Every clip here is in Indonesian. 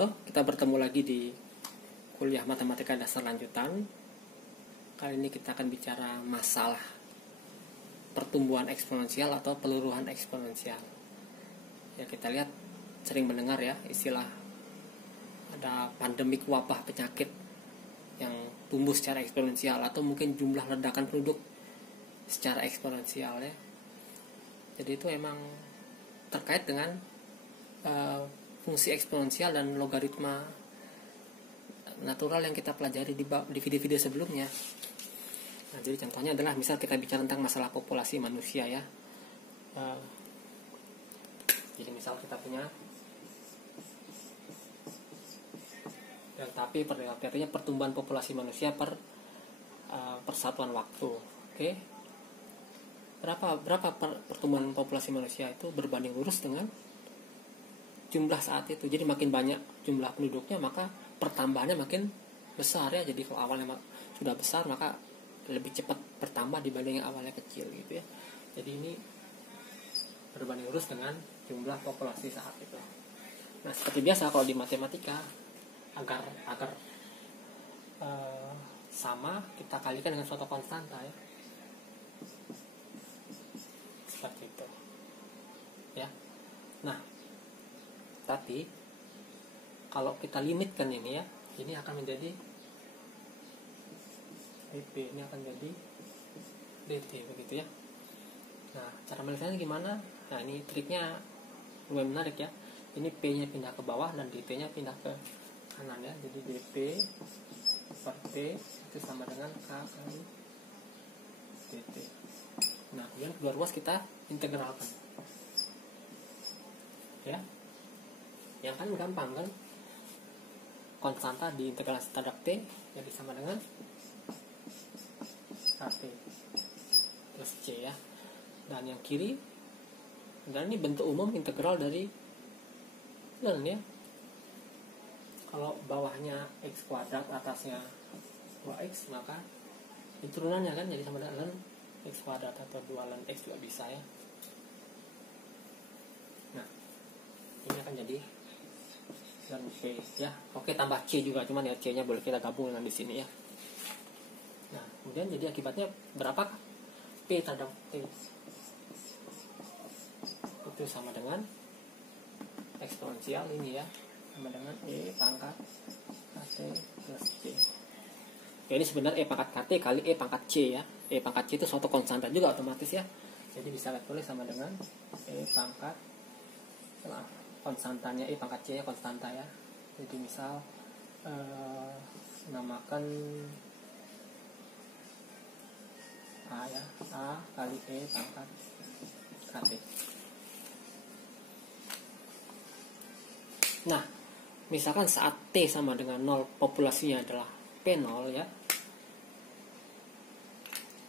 Halo, kita bertemu lagi di kuliah matematika dasar lanjutan. Kali ini kita akan bicara masalah pertumbuhan eksponensial atau peluruhan eksponensial. Ya, kita lihat sering mendengar ya istilah ada pandemik wabah penyakit yang tumbuh secara eksponensial atau mungkin jumlah ledakan penduduk secara eksponensial ya. Jadi itu emang terkait dengan fungsi eksponensial dan logaritma natural yang kita pelajari di video-video sebelumnya. Nah, jadi contohnya adalah misal kita bicara tentang masalah populasi manusia ya. Jadi misal kita punya delta P per delta T, artinya pertumbuhan populasi manusia per persatuan waktu. Oke. Berapa pertumbuhan populasi manusia itu berbanding lurus dengan jumlah saat itu. Jadi makin banyak jumlah penduduknya maka pertambahannya makin besar ya. Jadi kalau awalnya sudah besar maka lebih cepat bertambah dibanding yang awalnya kecil gitu ya. Jadi ini berbanding lurus dengan jumlah populasi saat itu. Nah, seperti biasa kalau di matematika agar sama kita kalikan dengan suatu konstanta ya. Seperti itu. Ya. Nah, tapi kalau kita limitkan ini ya, ini akan menjadi dp, ini akan jadi dt begitu ya. Nah, cara melihatnya gimana? Nah, ini triknya lumayan menarik ya. Ini p-nya pindah ke bawah dan dt-nya pindah ke kanan ya. Jadi dp per t itu sama dengan k kali dt. Nah, kemudian kedua ruas kita integralkan ya. Yang kan gampang kan, konstanta diintegrasi terhadap t jadi sama dengan kt plus c ya. Dan yang kiri, dan ini bentuk umum integral dari ln ya. Kalau bawahnya x kuadrat, atasnya 2x, maka ini turunannya kan jadi sama dengan ln x kuadrat atau 2 ln x juga bisa ya. Nah, ini akan jadi dan P ya. Oke, tambah C juga, cuman ya C-nya boleh kita gabung dengan di sini ya. Nah, kemudian jadi akibatnya berapa? P terhadap T itu sama dengan eksponensial ini ya, sama dengan E pangkat KT plus C. Oke, ini sebenarnya E pangkat KT kali E pangkat C ya. E pangkat C itu suatu konstanta juga otomatis ya. Jadi bisa kita tulis sama dengan E pangkat konstantanya E pangkat C nya konstanta ya. Jadi misal namakan A ya, A kali E pangkat KT. Nah, misalkan saat T sama dengan 0 populasinya adalah P0 ya.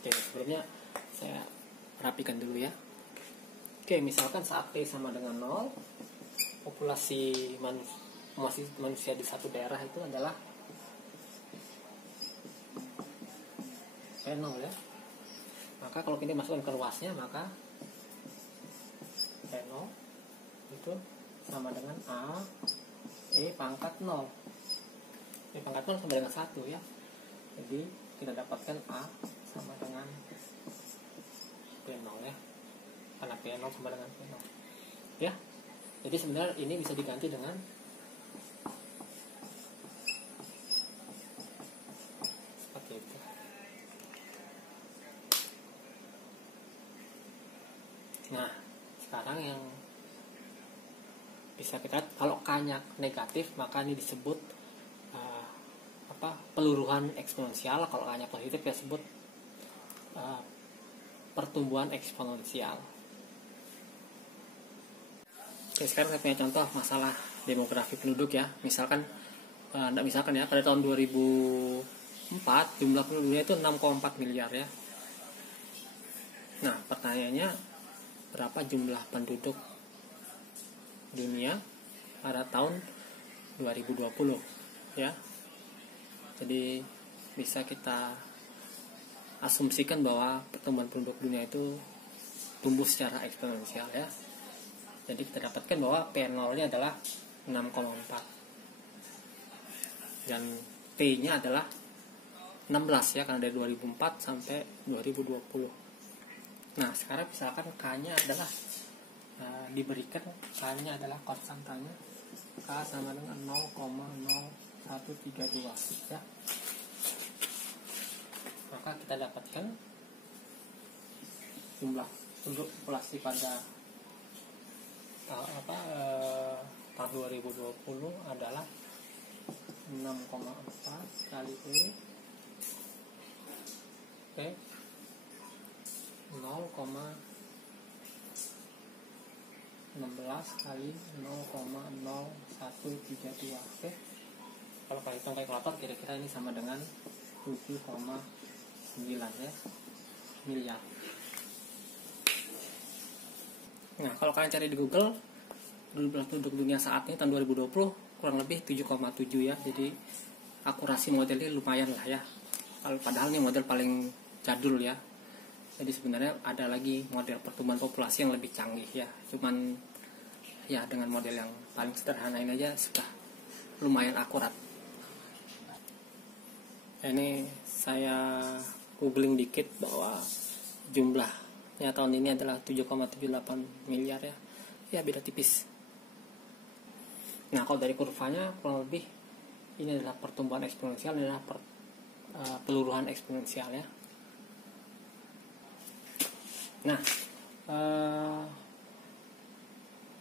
Oke, sebelumnya saya rapikan dulu ya. Oke, misalkan saat T sama dengan 0, populasi manusia di satu daerah itu adalah P0 ya. Maka kalau kita masukkan ke luasnya, maka P0 itu sama dengan A E pangkat 0. E pangkat 0 sama dengan 1 ya. Jadi kita dapatkan A sama dengan P0 ya. Karena P0 sama dengan P0 ya. Jadi sebenarnya ini bisa diganti dengan seperti itu. Nah, sekarang yang bisa kita lihat, kalau K-nya negatif maka ini disebut peluruhan eksponensial. Kalau K-nya positif ya disebut pertumbuhan eksponensial. Oke, sekarang saya punya contoh masalah demografi penduduk ya. Misalkan ya pada tahun 2004 jumlah penduduknya itu 6,4 miliar ya. Nah, pertanyaannya berapa jumlah penduduk dunia pada tahun 2020 ya. Jadi bisa kita asumsikan bahwa pertumbuhan penduduk dunia itu tumbuh secara eksponensial ya. Jadi kita dapatkan bahwa P0 nya adalah 6,4. dan T-nya adalah 16 ya, karena dari 2004 sampai 2020. Nah, sekarang misalkan K-nya adalah diberikan, K-nya adalah konstantanya, K sama dengan 0,0132 ya. Maka kita dapatkan jumlah penduduk populasi pada tahun 2020 adalah 6,4 kali E, oke, 0,16 kali 0,0132. Oke, kalau pakai hitung kalkulator kira-kira ini sama dengan 7,9 ya, miliar. Nah, kalau kalian cari di Google, jumlah penduduk dunia saat ini tahun 2020 kurang lebih 7,7 ya. Jadi akurasi modelnya lumayan lah ya. Padahal ini model paling jadul ya. Jadi sebenarnya ada lagi model pertumbuhan populasi yang lebih canggih ya. Cuman ya dengan model yang paling sederhana ini aja sudah lumayan akurat. Ini saya googling dikit bahwa jumlahnya tahun ini adalah 7,78 miliar ya. Ya beda tipis. Nah, kalau dari kurvanya kurang lebih ini adalah pertumbuhan eksponensial, ini adalah peluruhan eksponensial ya. Nah,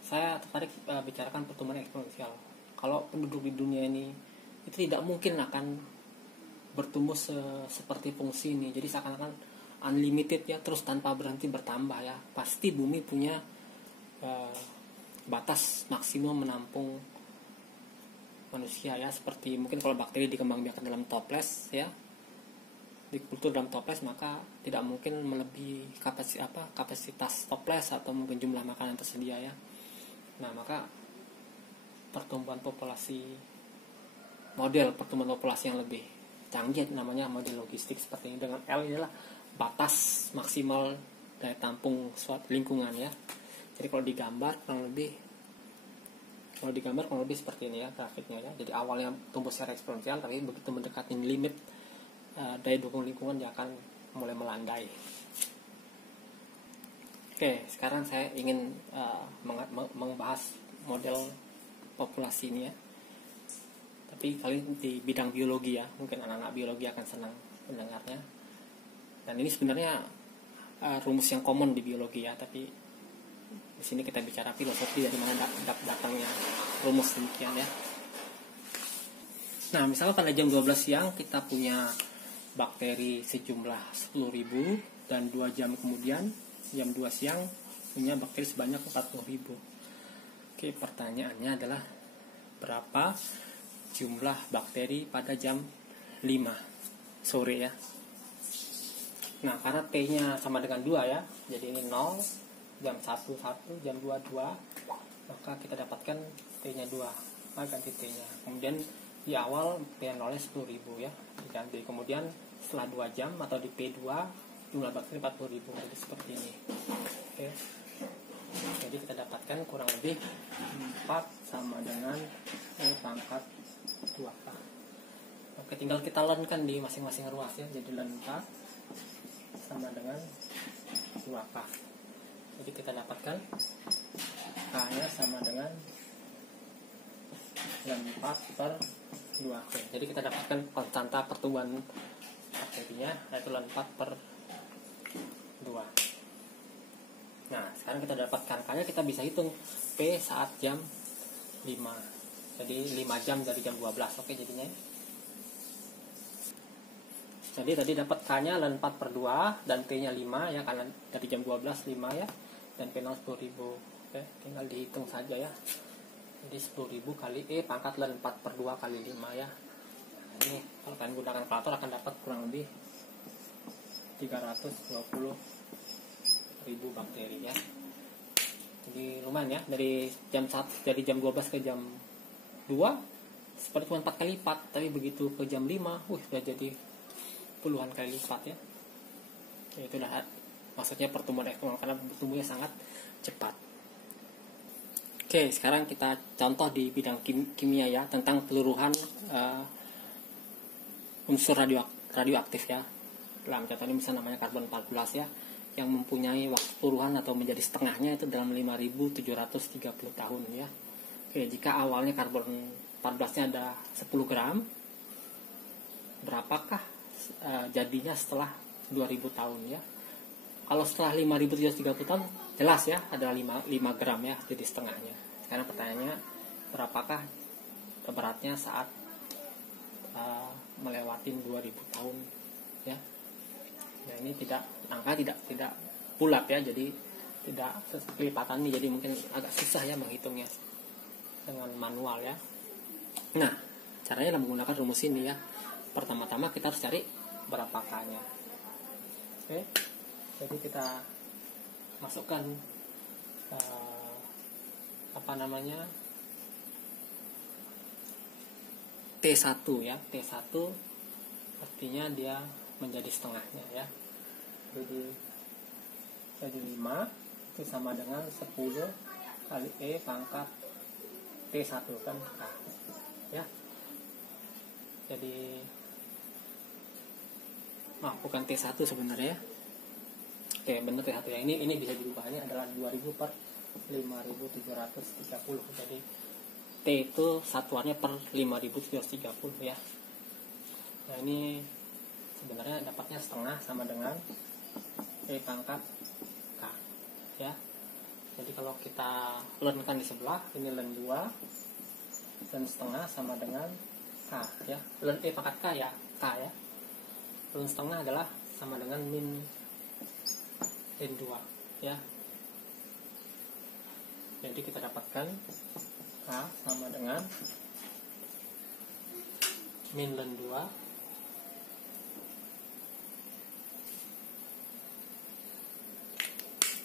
saya tertarik bicarakan pertumbuhan eksponensial. Kalau penduduk di dunia ini itu tidak mungkin akan bertumbuh seperti fungsi ini. Jadi seakan-akan unlimited ya, terus tanpa berhenti bertambah ya. Pasti bumi punya batas maksimum menampung manusia ya, seperti mungkin kalau bakteri dikembangbiakan dalam toples ya, dikultur dalam toples, maka tidak mungkin melebihi kapasitas toples atau mungkin jumlah makanan tersedia ya. Nah, maka pertumbuhan populasi, model pertumbuhan populasi yang lebih canggih namanya model logistik seperti ini, dengan L adalah batas maksimal daya tampung suatu lingkungan ya. Jadi kalau digambar kurang lebih seperti ini ya grafiknya ya. Jadi awalnya tumbuh secara eksponensial, tapi begitu mendekati limit daya dukung lingkungan dia akan mulai melandai. Oke, sekarang saya ingin membahas model populasi ini ya. Tapi kali ini di bidang biologi ya, mungkin anak-anak biologi akan senang mendengarnya. Dan ini sebenarnya rumus yang common di biologi ya, tapi di sini kita bicara filosofi dari mana datangnya rumus demikian ya. Nah, misalnya pada jam 12 siang kita punya bakteri sejumlah 10.000 dan 2 jam kemudian jam 2 siang punya bakteri sebanyak 40.000. Oke, pertanyaannya adalah berapa jumlah bakteri pada jam 5 sore ya. Nah, karena T-nya sama dengan 2 ya, jadi ini 0, jam 1, 1, jam 2, 2, maka kita dapatkan T-nya 2, maka ganti T-nya. Kemudian di awal P0 nya 10.000 ya, diganti. Kemudian setelah 2 jam atau di P2 jumlah bakteri 40.000, jadi seperti ini. Oke. Jadi kita dapatkan kurang lebih 4 sama dengan E pangkat 2K. Oke, tinggal kita learnkan di masing-masing ruas ya. Jadi learn 4 sama dengan 2K. Jadi kita dapatkan K-nya sama dengan 4 per 2. Oke, jadi kita dapatkan konstanta pertumbuhan bakterinya yaitu 4 per 2. Nah, sekarang kita dapatkan K-nya, kita bisa hitung P saat jam 5. Jadi 5 jam dari jam 12. Oke, jadinya. Jadi tadi dapat K-nya 4 per 2 dan T-nya 5 ya, karena dari jam 12 5 ya. Dan P0 10.000. Oke, tinggal dihitung saja ya. Jadi 10.000 kali E pangkat 4 per 2 kali 5 ya. Nah, ini kalau kalian gunakan kalkulator akan dapat kurang lebih 320.000 bakteri ya. Jadi lumayan ya, dari jam 12 ke jam 2 seperti cuma 4 kali lipat, tapi begitu ke jam 5 sudah jadi puluhan kali lipat ya. Itulah maksudnya pertumbuhan eksponensial, karena tumbuhnya sangat cepat. Oke, sekarang kita contoh di bidang kimia ya, tentang peluruhan unsur radioaktif ya. Dalam contoh ini bisa namanya karbon 14 ya, yang mempunyai waktu turunan atau menjadi setengahnya itu dalam 5.730 tahun ya. Oke, jika awalnya karbon 14-nya ada 10 gram, berapakah jadinya setelah 2000 tahun ya? Kalau setelah 5.730 tahun jelas ya ada 5 gram ya, jadi setengahnya. Sekarang pertanyaannya, berapakah beratnya saat melewati 2000 tahun ya? Nah, ini angka tidak bulat ya, jadi tidak kelipatan nih, jadi mungkin agak susah ya menghitungnya dengan manual ya. Nah, caranya adalah menggunakan rumus ini ya. Pertama-tama kita harus cari berapa K-nya. Oke, jadi kita masukkan T1 ya. T1 artinya dia menjadi setengahnya ya. Jadi 5 itu sama dengan 10 kali E pangkat T1 kan K ya. Jadi bukan T1 sebenarnya ya. Oke, benar T1 ya. Ini bisa dirubahnya adalah 2000 per 5.730. Jadi T itu satuannya per 5.730 ya. Nah, ini sebenarnya dapatnya setengah sama dengan E pangkat K ya. Jadi kalau kita lenkan di sebelah, ini len 2 dan setengah sama dengan K ya. Len E pangkat K ya, K ya. Len setengah adalah sama dengan min len 2 ya. Jadi kita dapatkan K sama dengan min len 2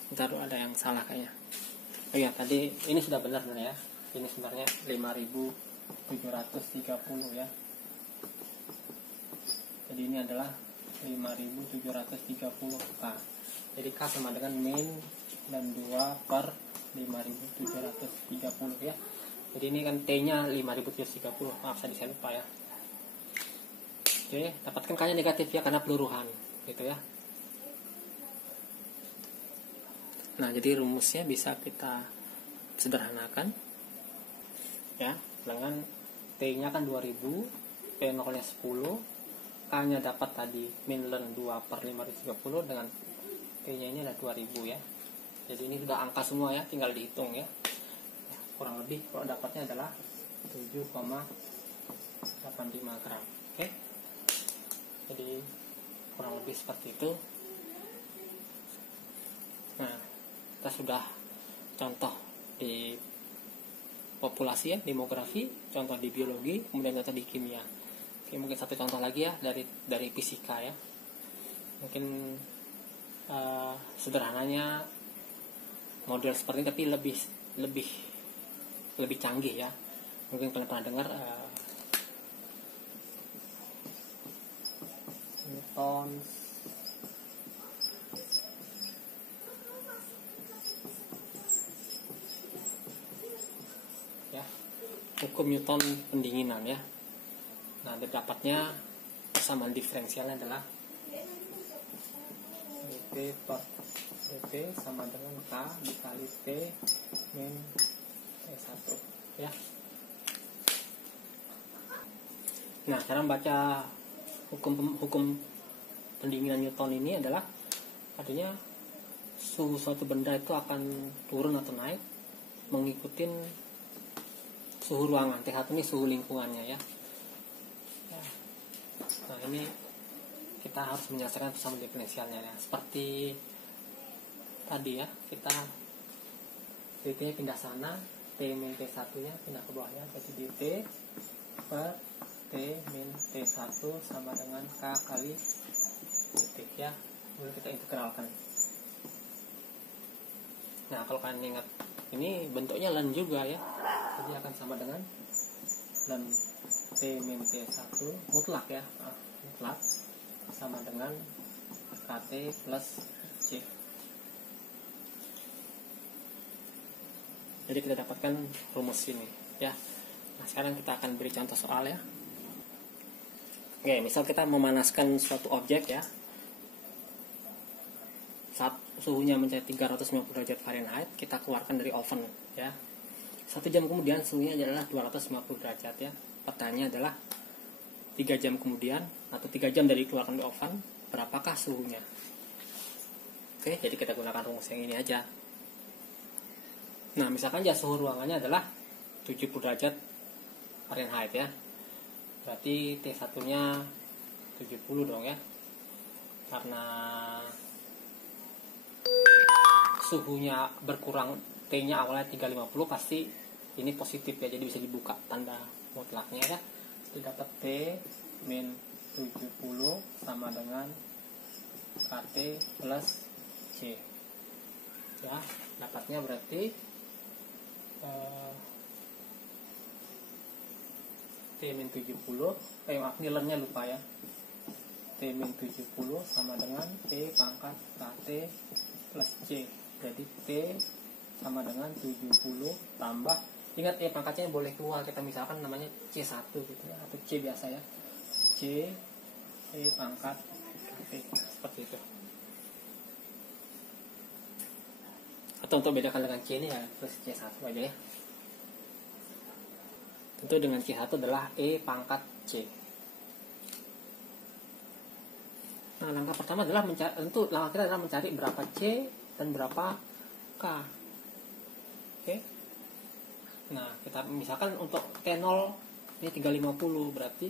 Bentar, ada yang salah kayaknya. Oh iya, tadi ini sudah benar ya. Ini sebenarnya 5.730 ya. Jadi ini adalah 5.730 K. Jadi K sama dengan min dan 2 per 5.730 ya. Jadi ini kan T-nya 5.730. Maaf, saya lupa ya. Oke, dapatkan K-nya negatif ya karena peluruhan gitu ya. Nah, jadi rumusnya bisa kita sederhanakan ya, dengan T-nya kan 2000, P0-nya 10, K-nya dapat tadi min len 2 per 530 dengan T-nya ini ada 2000 ya. Jadi ini sudah angka semua ya, tinggal dihitung ya. Kurang lebih kalau dapatnya adalah 7,85 gram. Oke. Jadi kurang lebih seperti itu. Nah, kita sudah contoh di populasi ya, demografi, contoh di biologi, kemudian contoh di kimia. Oke, mungkin satu contoh lagi ya dari fisika ya. Mungkin sederhananya model seperti ini, tapi lebih canggih ya. Mungkin kalian pernah dengar Newton ya, hukum Newton pendinginan ya. Nah, dapatnya persamaan diferensialnya adalah dP per dP sama dengan K dikali T min T1 ya. Nah, cara membaca hukum pendinginan Newton ini adalah artinya suhu suatu benda itu akan turun atau naik mengikuti suhu ruangan. T1 ini suhu lingkungannya ya. Nah, ini kita harus menyelesaikan persamaan diferensialnya ya. Seperti tadi ya, kita dt-nya pindah sana, T min T1 nya pindah ke bawahnya, jadi dt per T min T1 sama dengan K kali dt ya. Kemudian kita integralkan. Nah, kalau kalian ingat, ini bentuknya len juga ya, jadi akan sama dengan len T min T1 mutlak ya, mutlak sama dengan KT plus C. Jadi kita dapatkan rumus ini ya. Nah, sekarang kita akan beri contoh soal ya. Oke, misal kita memanaskan suatu objek ya. Saat suhunya mencapai 350 derajat Fahrenheit, kita keluarkan dari oven ya. 1 jam kemudian suhunya adalah 250 derajat ya. Pertanyaannya adalah 3 jam kemudian atau 3 jam dari keluarkan dari oven, berapakah suhunya? Oke, jadi kita gunakan rumus yang ini aja. Nah, misalkan ya suhu ruangannya adalah 70 derajat Fahrenheit ya. Berarti T1-nya 70 dong ya. Karena suhunya berkurang, T-nya awalnya 350, pasti ini positif ya. Jadi bisa dibuka tanda mutlaknya ya. Jadi dapat T min 70 sama dengan KT plus C. Ya, dapatnya berarti T min 70, maaf nilainya lupa ya. T min 70 sama dengan T pangkat KT plus C. Jadi T sama dengan 70 tambah, ingat pangkatnya boleh keluar, kita misalkan namanya C1 gitu ya, atau C biasa ya. C pangkat KT, seperti itu. Atau untuk bedakan dengan C ini ya plus C1 aja ya. Tentu dengan C1 adalah E pangkat C. Nah, langkah pertama adalah langkah kita adalah mencari berapa C dan berapa K. Oke. Nah, kita misalkan untuk T0 ini 350, berarti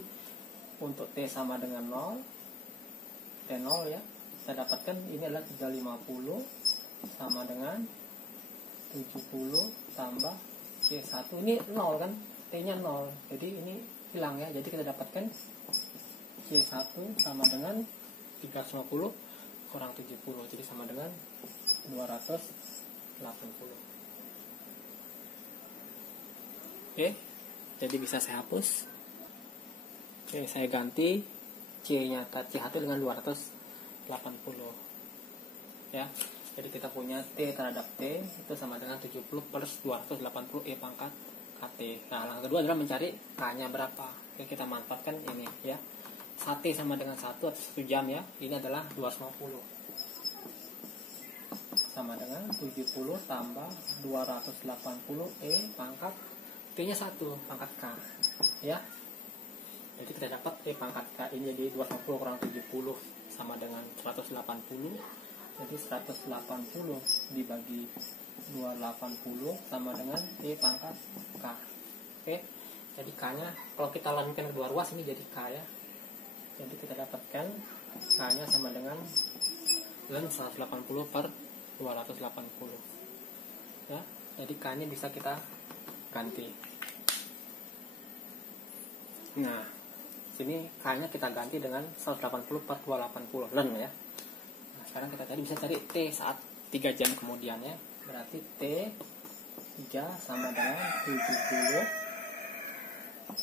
untuk T sama dengan 0, T0 ya, kita dapatkan ini adalah 350 sama dengan 70 tambah C1. Ini 0 kan? T-nya 0, jadi ini hilang ya. Jadi kita dapatkan C1 sama dengan 350 kurang 70, jadi sama dengan 280. Oke, jadi bisa saya hapus. Oke, saya ganti C-nya C1 dengan 280 ya. Jadi kita punya T terhadap T itu sama dengan 70 plus 280 E pangkat KT. Nah, langkah kedua adalah mencari K-nya berapa. Oke, kita manfaatkan ini ya. 1 sama dengan 1 atau 1 jam ya. Ini adalah 250. Sama dengan 70 tambah 280 E pangkat T-nya 1, pangkat K. Ya. Jadi kita dapat E pangkat K ini jadi 250 kurang 70 sama dengan 180. Jadi 180 dibagi 280 sama dengan E pangkat K. Oke. Jadi K-nya kalau kita lanjutkan kedua ruas ini jadi K ya. Jadi kita dapatkan K-nya sama dengan 180 per 280 ya. Jadi K-nya bisa kita ganti. Nah, sini K-nya kita ganti dengan 180 per 280 len ya. Nah, sekarang kita tadi bisa cari T saat 3 jam kemudian ya. Berarti T 3 sama dengan 70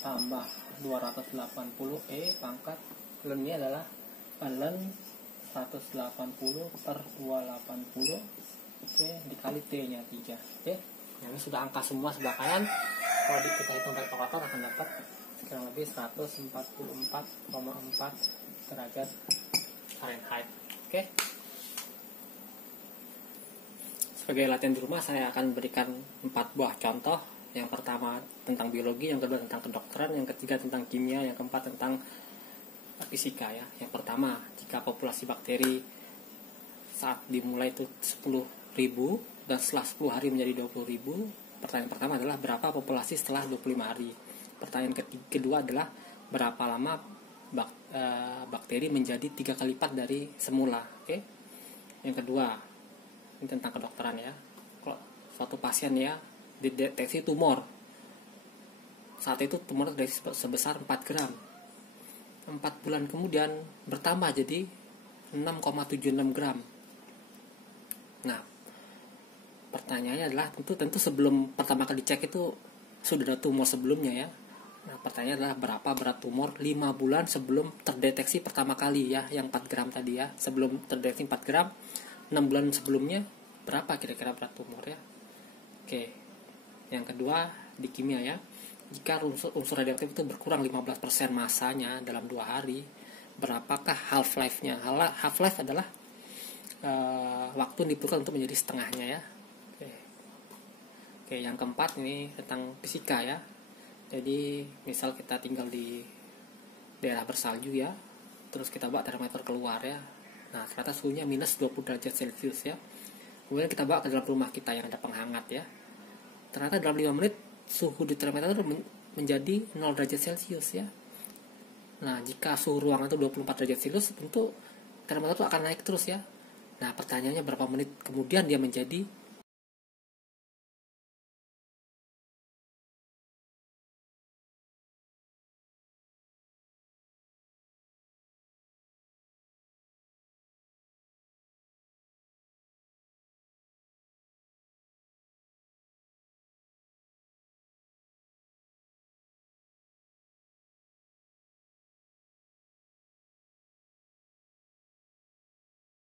tambah 280 E pangkat lennya adalah len 180 per 280 oke, dikali T-nya 3. Oke. Nah, ini sudah angka semua sebelah kanan. Kalau kita hitung pakai kalkulator akan dapat kurang lebih 144,4 derajat Fahrenheit. Oke. Sebagai latihan di rumah saya akan berikan 4 buah contoh. Yang pertama tentang biologi, yang kedua tentang kedokteran, yang ketiga tentang kimia, yang keempat tentang fisika ya. Yang pertama, jika populasi bakteri saat dimulai itu 10.000 dan setelah 10 hari menjadi 20.000, pertanyaan pertama adalah berapa populasi setelah 25 hari. Pertanyaan kedua adalah berapa lama bakteri menjadi 3 kali lipat dari semula. Oke. Yang kedua, ini tentang kedokteran ya. Kalau suatu pasien ya dideteksi tumor, saat itu tumor sebesar 4 gram. 4 bulan kemudian bertambah jadi 6,76 gram. Nah, pertanyaannya adalah tentu sebelum pertama kali dicek itu sudah ada tumor sebelumnya ya. Nah, pertanyaannya adalah berapa berat tumor 5 bulan sebelum terdeteksi pertama kali ya, yang 4 gram tadi ya. Sebelum terdeteksi 4 gram, 6 bulan sebelumnya berapa kira-kira berat tumor ya. Oke. Yang kedua di kimia ya. jika unsur radioaktif itu berkurang 15% masanya dalam 2 hari, berapakah half-life-nya? Half-life adalah waktu yang diperlukan untuk menjadi setengahnya ya. Oke, yang keempat ini tentang fisika ya. Jadi misal kita tinggal di daerah bersalju ya, terus kita bawa termometer keluar ya. Nah, ternyata suhunya minus 20 derajat Celcius ya. Kemudian kita bawa ke dalam rumah kita yang ada penghangat ya. Ternyata dalam 5 menit suhu di termometer menjadi 0 derajat Celcius ya. Nah, jika suhu ruangan itu 24 derajat Celcius, tentu termometer itu akan naik terus ya. Nah, pertanyaannya berapa menit kemudian dia menjadi